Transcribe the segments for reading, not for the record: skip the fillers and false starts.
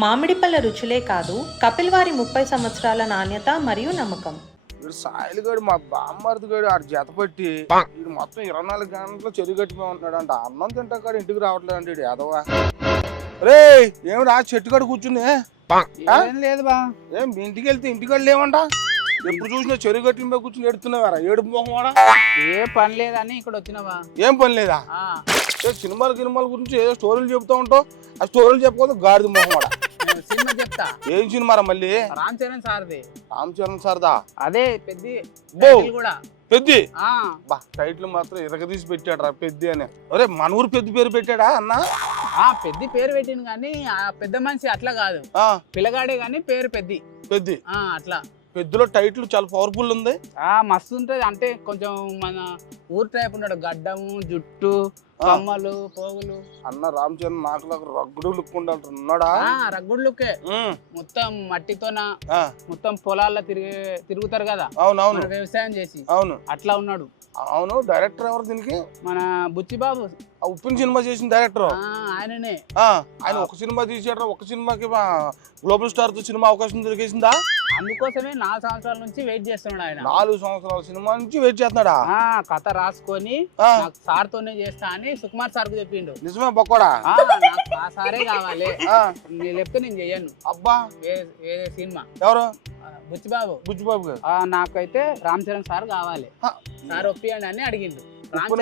మామిడిపళ్ళ రుచులే కాదు, కపిల్ వారి 30 సంవత్సరాల నాణ్యత మరియు నమ్మకం. వీడు సాయిల్ గడు మా బామ్మర్ది గడు ఆడు జత పెట్టి వీడు మొత్తం 24 గంటలు చెరువు కట్టిపోయి ఉంటున్నాడు అంట. అన్నం తింటా కాడు ఇంటికి రావట్లేదండి వీడు యాదవా. రే ఏమిరా చెట్టు కాడు కూర్చుని లేదు బా. ఏం మీ ఇంటికి వెళ్తే ఇంటికి వెళ్ళి ఏమంట? ఎప్పుడు చూసినా చెరువు కట్టిన మీద కూర్చుని ఎడుతున్నావారా? ఏడుపు మొహం వాడా? ఏ పని లేదని ఇక్కడ వచ్చినవా? ఏం పని లేదా? సినిమాల గినిమాల గురించి ఏదో స్టోరీలు చెప్తా ఉంటావు. ఆ స్టోరీలు చెప్పకపోతే గాడిద మొహం వాడా. సినిమా చెప్తా. ఏం సినిమారా మళ్ళీ? రామ్ చరణ్ సార్ది. రామ్ చరణ్ సార్దా? అదే పెద్ద కూడా పెద్ది. బా టైటిల్ మాత్రం ఇరగదీసి పెట్టాడు రా పెద్ది అని. ఒరే మన ఊరు పెద్ద పేరు పెట్టాడా అన్న? పెద్ద పేరు పెట్టింది కానీ ఆ పెద్ద మనిషి అట్లా కాదు, పిల్లగాడే గాని పేరు పెద్ది. అట్లా పెద్దలో టైటిల్ చాలా పవర్ఫుల్ ఉంది. మస్తు ఉంటది. అంటే కొంచెం మన ఊరు టైప్ ఉన్నాడు, గడ్డము, జుట్టు, కమ్మలు, పోగులు. అన్న రామ్ చరణ్ నాకు రగ్గుడు లుక్ ఉన్నాడా? రగ్గుడు లుక్కే. మొత్తం మట్టితోన మొత్తం పొలాల్లో తిరుగుతారు కదా. అవునవును, వ్యవసాయం చేసి. అవును అట్లా ఉన్నాడు. అవును. డైరెక్టర్ ఎవరు దీనికి? మన బుచ్చిబాబు. ఉప్పిన సినిమా చేసిన డైరెక్టర్ ఆయననే. ఆయన ఒక సినిమా తీసాడు. ఒక సినిమాకి గ్లోబల్ స్టార్ తో సినిమా అవకాశం దొరికేసిందా? అందుకోసమే 4 సంవత్సరాల నుంచి వెయిట్ చేస్తున్నాడు ఆయన. 4 సంవత్సరాల సినిమా నుంచి వెయిట్ చేస్తున్నాడా? కథ రాసుకొని సార్ తోనే చేస్తా అని సుకుమార్ సార్ కు చెప్పిండు. నిజమే బొక్కడా? నాకు ఆ సారే కావాలి, నేను చెప్తే నేను చెయ్యను. అబ్బా వేరే సినిమా. ఎవరు? బుచ్చిబాబు. నాకైతే రామ్ చరణ్ సార్ కావాలి, సార్ ఒప్పియండి అని అడిగిండు.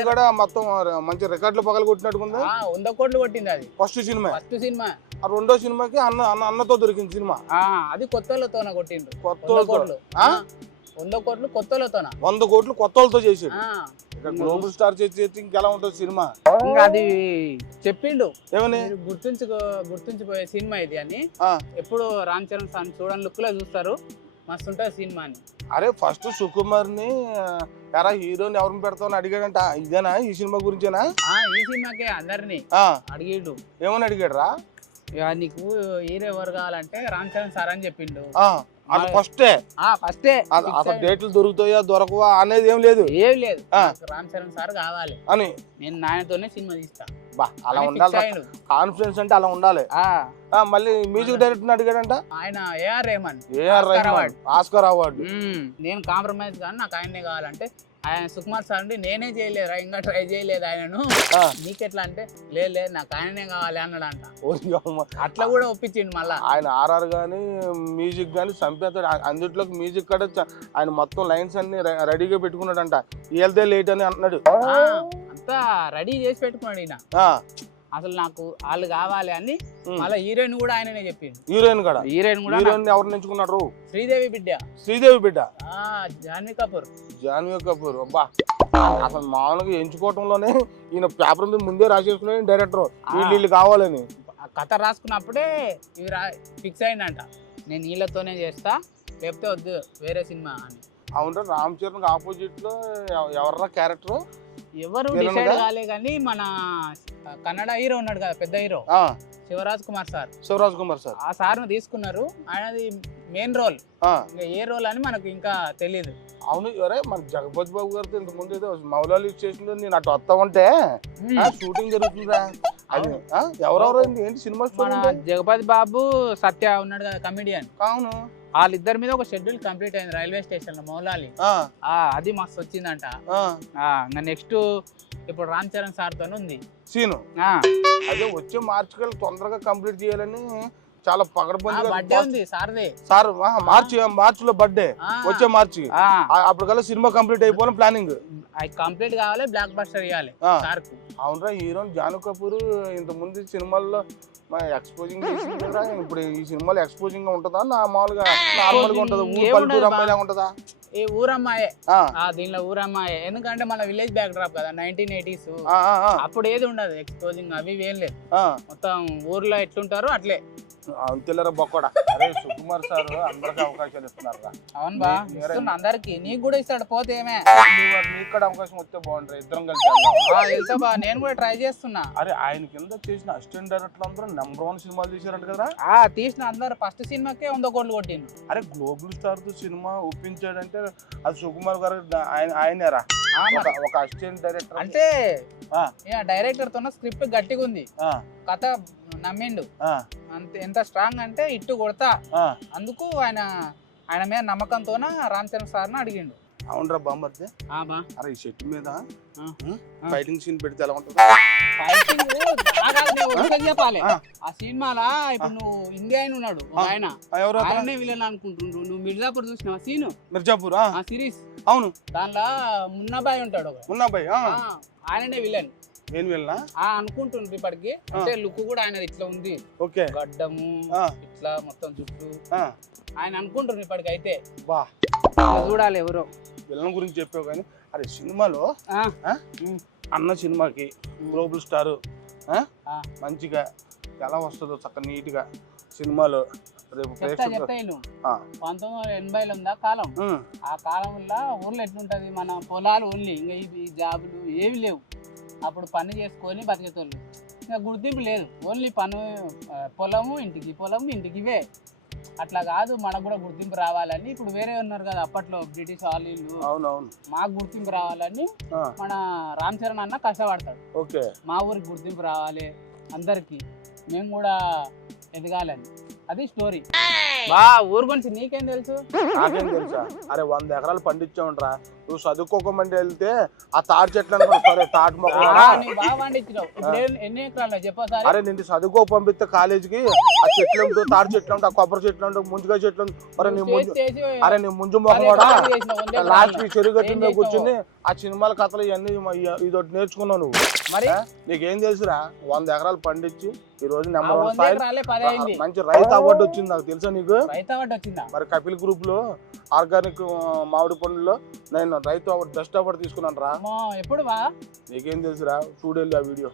కూడా మొత్తం మంచి రికార్డులు పగలు కొట్టినట్టుకుంది. 100 కోట్లు కొట్టింది అది ఫస్ట్ సినిమా. ఆ రెండో సినిమాకి అన్నతో దొరికింది సినిమా. అది కొత్తలతోన కొట్టిండు. 100 కోట్లు కొత్తలతోన. 100 కోట్లు కొత్తలతో చేసాడు. గ్లోబల్ స్టార్ చేసి ఇంకెలా ఉంటుంది సినిమా? ఇంకా అది చెప్పిండు ఏమని? గుర్తుంచిపోయే సినిమా ఇది అని. ఎప్పుడు రామ్ చరణ్ సార్ చూడని లుక్ లో చూస్తారు, మస్తు ఉంటుంది సినిమా అని. అరే ఫస్ట్ సుకుమార్ ని ఎరా హీరోని ఎవరిని పెడతావు అడిగాడంట. ఇదేనా ఈ సినిమా గురించేనా? ఈ సినిమాకే అందరినీ అడిగిండు. ఏమని అడిగాడు రా? నీకు హీరో ఎవరు కావాలంటే రామ్ చరణ్ సార్ అని చెప్పిండు. ఫస్టే అసలు డేట్లు దొరుకుతాయా దొరకవా అనేది ఏం లేదు. రామ్ చరణ్ సార్ కావాలి అని నేను నాయనతోనే సినిమా తీస్తా. అలా ఉండాలి, కాన్ఫిడెన్స్ అంటే అలా ఉండాలి. మళ్ళీ మ్యూజిక్ డైరెక్టర్ అడిగాడంట. ఆయన ఏఆర్ రెహమాన్ ఆస్కార్ అవార్డు. నేను కాంప్రమైజ్ కానీ నాకు ఆయనే కావాలంటే ఆయన సుకుమార్ సార్ అండి నేనే చేయలేదురా, ఇంకా ట్రై చేయలేదు ఆయనను, నీకెట్లా అంటే లేదు నాకు ఆయననే కావాలి అన్నాడంట. అట్లా కూడా ఒప్పించిండు. మళ్ళా ఆయన ఆర్ఆర్ గానీ మ్యూజిక్ గానీ చంపేస్తాడు. అందులోకి మ్యూజిక్ కూడా ఆయన మొత్తం లైన్స్ అన్ని రెడీగా పెట్టుకున్నాడంట. వెళ్తే లేట్ అని అన్నాడు. అంతా రెడీ చేసి పెట్టుకున్నాడు ఈయన. అసలు నాకు వాళ్ళు కావాలి అని. మళ్ళీ హీరోయిన్ కూడా ఆయననే చెప్పిండు. హీరోయిన్ కూడా ఎవరు ఎంచుకున్నాడు? శ్రీదేవి బిడ్డ జాన్వీ కపూర్. అబ్బా అసలు మామూలుగా ఎంచుకోవటంలోనే ఈయన పేపర్ మీద ముందే రాసేసుకునే డైరెక్టర్ వీళ్ళు కావాలని. కథ రాసుకున్నప్పుడే ఇవి ఫిక్స్ అయిందంట, నేను వీళ్ళతోనే చేస్తా లేకపోతే వద్దు వేరే సినిమా అని. అవును. రామ్ చరణ్ ఆపోజిట్ లో ఎవర్రా క్యారెక్టర్? ఎవరు డిసైడ్ కాలే కానీ మన కన్నడ హీరో ఉన్నాడు కదా, పెద్ద హీరో శివరాజ్ కుమార్ సార్. ఆ సార్ ను తీసుకున్నారు. ఆయనది మెయిన్ రోల్. ఏ రోల్ అని మనకు ఇంకా తెలియదు. అవును. అరే మన జగపతి బాబు గారితో ఇంత ముందు ఏదో మౌలాలి స్టేషన్ లో నేను అటు వస్తా ఉంటే షూటింగ్ జరుగుతుందా? అది ఎవరెవరు ఏంటి సినిమా? జగపతి బాబు, సత్య ఉన్నాడు కదా కమిడియన్. అవును. వాళ్ళిద్దరి మీద ఒక షెడ్యూల్ కంప్లీట్ అయింది రైల్వే స్టేషన్ లో మౌలాలి. అది మస్తు వచ్చిందంట. నెక్స్ట్ ఇప్పుడు రామ్ చరణ్ సార్ తో ఉంది సీను. అదే వచ్చే మార్చి కల్లా తొందరగా కంప్లీట్ చేయాలని చాలా పగడబంది. బర్త్డే ఉంది సార్దే. సార్ మార్చి లో బర్త్డే, వచ్చే మార్చి. అప్పటికల్లా సినిమా కంప్లీట్ అయిపోవాలి ప్లానింగ్. కంప్లీట్ కావాలి, బ్లాక్ బస్టర్ ఇవ్వాలి సార్ కు. అవునరా. హీరోయిన్ జాన్వీ కపూర్ ఇంత ముందు సినిమాల్లో ఎక్స్పోజింగ్ చేసింది కదా. ఇప్పుడు ఈ సినిమాలో ఎక్స్పోజింగ్ గా ఉంటుందా? మామూలుగా నార్మల్ గా ఉంటుందా? పల్లెటూరు అమ్మాయిలా ఉంటుందా? ఈ ఊరమ్మాయే. దీనిలో ఊరమ్మాయే. ఎందుకంటే మన విలేజ్ బ్యాక్ డ్రాప్ కదా, 1980s. అప్పుడు ఏది ఉండదు ఎక్స్పోజింగ్ అవి ఏం లేదు. మొత్తం ఊర్లో ఎట్లుంటారో అట్లే. అంతేలరా బొక్కడా. అరే సుకుమార్ సార్ అందరికి అవకాశాలు ఇస్తున్నారు. అవును బా, అందరికి. నీకు కూడా ఇస్తాడు పోతే ఏమే. నీకు కూడా అవకాశం వస్తే బాగుంటారు. ఇద్దరం కలిసి వెళ్తా బా, నేను కూడా ట్రై చేస్తున్నా. అరే ఆయన కింద చేసిన అసిస్టెంట్ డైరెక్టర్ అందరూ #1 సినిమాలు తీసారంట కదా. తీసిన అందరు ఫస్ట్ సినిమాకే 100 కోట్లు కొట్టిండు. అరే గ్లోబల్ స్టార్ తో సినిమా ఒప్పించాడంటే అది సుకుమార్ గారు ఆయనేరా. ఒక అసిస్టెంట్ డైరెక్టర్ అంటే డైరెక్టర్ తో స్క్రిప్ట్ గట్టిగా ఉంది, కథ నమ్మిండు. అంతే ఎంత స్ట్రాంగ్ అంటే ఇట్టు కొడతా. అందుకు ఆయన మీద నమ్మకంతోన రామ్ చరణ్ సార్ని అడిగిండు. అవునరా బామ్మర్ది. అరే ఈ చెట్టు మీద ఫైటింగ్ సీన్ పెడితే ఎలా ఉంటుంది? చెప్పాలి ఆ సినిమాలా ఇప్పుడు నువ్వు ఇండియా ఆయన ఉన్నాడు ఆయనే విలన్ అనుకుంటుండ్రు. నువ్వు మిర్జాపూర్ చూసినావా సీను? మిర్జాపూర్ ఆ సిరీస్. అవును, దానిలో మున్నాబాయ్ ఉంటాడు, మున్నాబాయ్ ఆయననే విలన్. నేను వెళ్ళినా అనుకుంటుండ్రు ఇప్పటికి. అంటే లుక్ కూడా ఆయన ఇట్లా ఉంది, గడ్డము ఇట్లా మొత్తం జుట్టు. ఆయన అనుకుంటుండ్రు ఇప్పటికి. అయితే బా చూడాలి ఎవరో విలన్ గురించి చెప్పావు కానీ అరే సినిమాలో అన్న సినిమాకి గ్లోబల్ స్టార్ మంచిగా ఎలా వస్తుందో చక్కగా నీట్ గా సినిమాలో రేపు 1980లో ఉందా కాలం. ఆ కాలంలో ఊర్లో ఎట్లుంటది, మన పొలాలు ఓన్లీ, ఇంకా ఈ జాబులు ఏమి లేవు. అప్పుడు పని చేసుకొని బతికేతోళ్ళు, ఇంకా గుర్తింపు లేదు. ఓన్లీ పొలము ఇంటికి, పొలము ఇంటికి, ఇవే. అట్లా కాదు, మనకు కూడా గుర్తింపు రావాలని. ఇప్పుడు వేరే ఉన్నారు కదా అప్పట్లో బ్రిటిష్ వాళ్ళు, మాకు గుర్తింపు రావాలని మన రామ్ చరణ్ అన్న కష్టపడతాడు. మా ఊరికి గుర్తింపు రావాలి, అందరికి మేము కూడా ఎదగాలని. అది స్టోరీ. ఊరు గురించి నీకేం తెలుసు? నాకేం తెలుసా? అరే 100 ఎకరాలు పండించావుంట్రా. నువ్వు చదువుకోకమంటే వెళ్తే ఆ తాటి చెట్లు తాటి మొక్క. ఎన్ని ఎకరాలు చెప్పా? అరే నిన్ను చదువుకో పంపిస్తే కాలేజీకి ఆ చెట్లు ఉంటావు, తాటి చెట్లు ఉంటావు, కొబ్బరి చెట్లు ఉంటావు, ముంజుగా చెట్లు ఉంటావు. అరే నీ ముంజు మొక్క కూడా లాస్ట్ చెరువు గట్టి మీద కూర్చుని ఆ సినిమాల కథలు ఇవన్నీ ఇదొకటి నేర్చుకున్నావు నువ్వు. మరి నీకేం తెలుసురా? 100 ఎకరాలు పండించి ఈ రోజు నెంబర్ 1 స్థాయి మంచి రైతు అవార్డు వచ్చింది. నాకు తెలుసా నీకు? మరి కపిల్ గ్రూప్ లో ఆర్గానిక్ మామిడి పండులో నేను రైతు అవార్డు బెస్ట్ అవార్డు తీసుకున్నాను రా. ఎప్పుడు? నీకేం తెలుసురా? చూడెళ్ళి ఆ వీడియో.